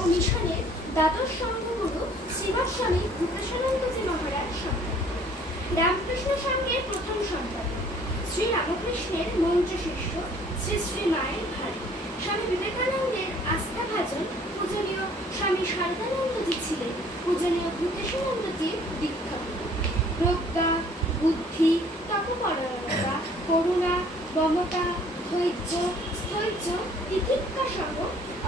ও মিশনের দ্বাদশ সংঘগুরু শ্রীমৎস্বামী ভূপেশানন্দজি মহারাজ সম্পাদক। রামকৃষ্ণ সংঘের প্রথম সম্পাদক শ্রী রামকৃষ্ণের মন্ত্রশিষ্য শ্রী শ্রী মায়ের ভাই স্বামী বিবেকানন্দের আস্থাভাজন পূজনীয় স্বামী শারদানন্দজি ছিলেন পূজনীয় ভূপেশানন্দজির দীক্ষাগুরু। প্রজ্ঞা, বুদ্ধি, তপপরায়ণতা, করুণা, মমতা, ধৈর্য, স্থৈর্য, তিতিক্ষা সহ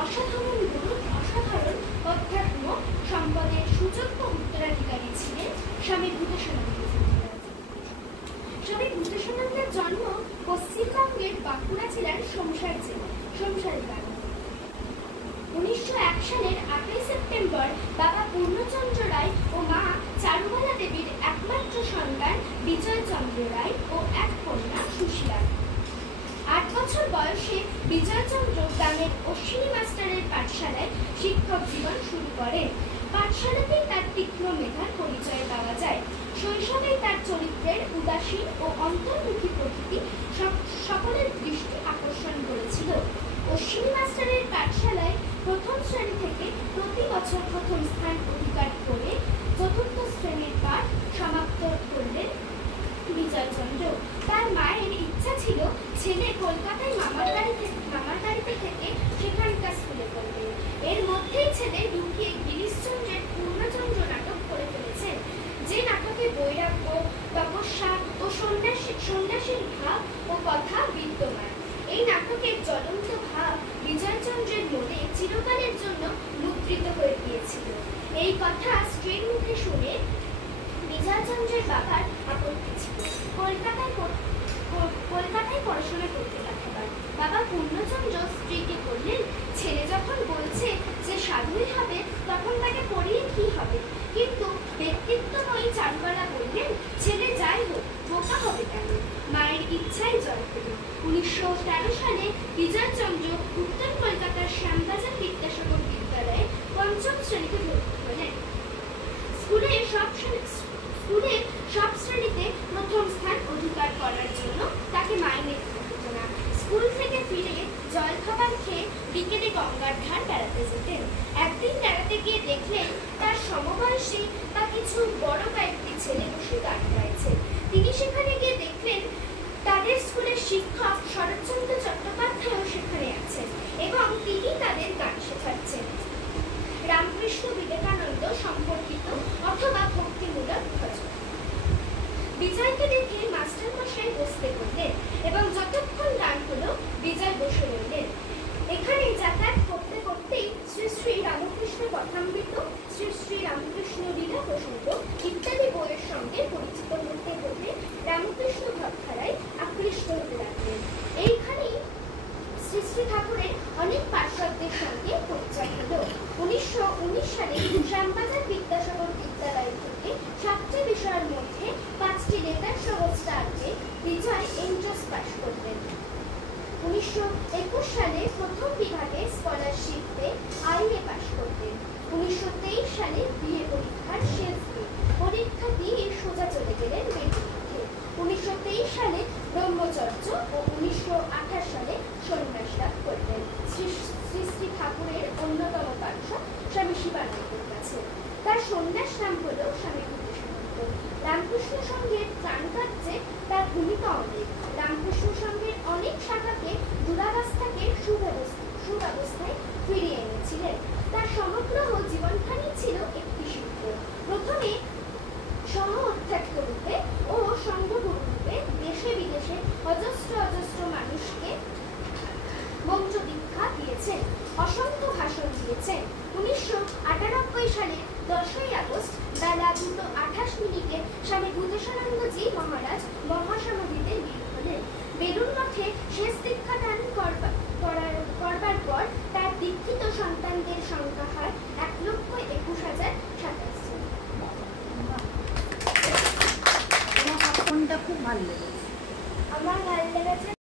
অসাধারণ গুরুর অসাধারণ অধ্যাত্ম সম্পদের সুযোগ্য উত্তরাধিকারী ছিলেন স্বামী ভূপেশানন্দজি মহারাজ। স্বামী ভূপেশানন্দের জন্ম পশ্চিমবঙ্গের বাঁকুড়া জেলার সংসারী গ্রামে। 1901 সালের 8 সেপ্টেম্বর বাবা পূর্ণচন্দ্র রায় ও মা চারুবালা দেবীর একমাত্র সন্তান বিজয়চন্দ্র রায় ও এক কন্যা সুশীলা। 8 বছর বয়সে বিজয়চন্দ্র গ্রামের অশ্বিনী মাস্টারের পাঠশালায় শিক্ষক জীবন শুরু করেন। পাঠশালাতেই তার তীক্ষ্ণ মেধার পরিচয় পাওয়া যায়। শৈশবেই তার চরিত্রের উদাসীন ও অন্তর্মুখী প্রকৃতি সকলের দৃষ্টি আকর্ষণ করেছিল। অশ্বিনী মাস্টারের পাঠশালায় প্রথম শ্রেণী থেকে প্রতি বছর প্রথম স্থান অধিকার করে চতুর্থ শ্রেণীর পাঠ সমাপ্ত করলেন বিজয়চন্দ্র। তার মায়ের ইচ্ছা ছিল ছেলে কলকাতায় মামার বাড়িতে থেকে সেখানকার স্কুলে পড়বে। এর মধ্যেই ছেলে ঢুকিয়ে গিরিশচন্দ্রের পূর্ণচন্দ্র নাটক করে ফেলেছেন, যে নাটকে বৈরাগ্য, তপস্যা ও সন্ন্যাসীর ভাব ও কথা বিদ্যমান। এই নাটকের জ্বলন্ত ভাব বিজয়চন্দ্রের মনে চিরকালের জন্য মুদ্রিত হয়ে গিয়েছিল। এই কথা স্ত্রীর মুখে শুনে বিজয়চন্দ্রের বাবার আপত্তি ছিল। কলকাতায় পড়াশোনা করতে পাঠাবার। বাবা পূর্ণচন্দ্র স্ত্রীকে বললেন, ছেলে যখন বলছে যে সাধুই হবে তখন তাকে পড়িয়ে কি হবে? কিন্তু ব্যক্তিত্বময়ী চারুবালা বললেন, ছেলে যাই হোক, বোকা হবে কেন? মায়ের ইচ্ছাই জয় হল। 1913 সালে বিজয়চন্দ্র উত্তর কলকাতার শ্যামবাজার বিদ্যাসাগর বিদ্যালয়ে পঞ্চম শ্রেণীতে ভর্তি হলেন। স্কুলের সব শ্রেণীতে প্রথম স্থান অধিকার করার জন্য তাকে মাইনে দিতে হতো না। স্কুল থেকে ফিরে জলখাবার খেয়ে বিকেলে গঙ্গার ধার বেড়াতে যেতেন। একদিন বেড়াতে গিয়ে দেখলেন তার সমবয়সী বা কিছু বড় কয়েকটি ছেলে বসে গান গাইছে। তিনি সেখানে গিয়ে দেখলেন তাদের স্কুলের শিক্ষক শরৎচন্দ্র চট্টোপাধ্যায়ও সেখানে আছেন এবং তিনি তাদের গান শেখাচ্ছেন। রামকৃষ্ণ বিবেকানন্দ সম্পর্কিত অথবা ভক্তিমূলক ভজন। বিজয়কে দেখে মাস্টারমশাই বসতে বললেন এবং যতক্ষণ গান হলো বিজয় বসে রইলেন। এখানে যাতায়াত করতে করতেই শ্রী শ্রী রামকৃষ্ণ কথামৃত, শ্রী শ্রী রামকৃষ্ণ লীলা প্রসঙ্গ ইত্যাদি বইয়ের সঙ্গে পরিচিত হতে হতে রামকৃষ্ণ ভাবধারায় আকৃষ্ট হতে লাগলেন। এইখানেই শ্রী শ্রী ঠাকুরের অনেক পার্শ্বদের সঙ্গে পরিচয় হলো। 1919 সালে শ্যামবাজার বিদ্যাসাগর বিদ্যালয় থেকে 7টি বিষয়ের মধ্যে 5টি লেটার সহ স্টার্টে বিজয় এন্ট্রান্স পাস করলেন। 1921 সালে প্রথম বিভাগে স্কলারশিপ পেয়ে আইএ পাস করলেন। 1923 সালে বিএ পরীক্ষার শেষ দিন। পরীক্ষা দিয়ে সোজা চলে গেলেন বেলুড়মঠে। 1923 সালে ব্রহ্মচর্য ও 1928 সালে সন্ন্যাস লাভ করলেন শ্রী শ্রী ঠাকুরের অন্যতম পার্শ্বদ স্বামী শিবানন্দের কাছে। তার সন্ন্যাস নাম হল স্বামী ভূপেশানন্দ। রামকৃষ্ণ সংঘের ত্রাণ কার্যে তার ভূমিকা অনেক। রামকৃষ্ণ সংঘের অনেক শাখাকে দুরাবস্থাকে সুব্যবস্থায় ফিরিয়ে এনেছিলেন। তার সমগ্র জীবনখানি ছিল একটি শিল্প। প্রথমে সহ অধ্যাত্ম রূপে ও সংঘগুরু রূপে দেশে বিদেশে অজস্র মানুষকে মন্ত্র দীক্ষা দিয়েছেন, অসংখ্য ভাষণ দিয়েছেন। 1998 সালে 10ই আগস্ট বেলা 2:28 স্বামী ভূপেশানন্দজি মহারাজ মহাসমাধিতে লীন হলেন। বেলুড়মঠে শেষ দীক্ষাদান করবার পর তার দীক্ষিত সন্তানদের সংখ্যা হয় 1,21,027। কোনটা খুব ভালো লেগেছে? আমার ভালো লেগেছে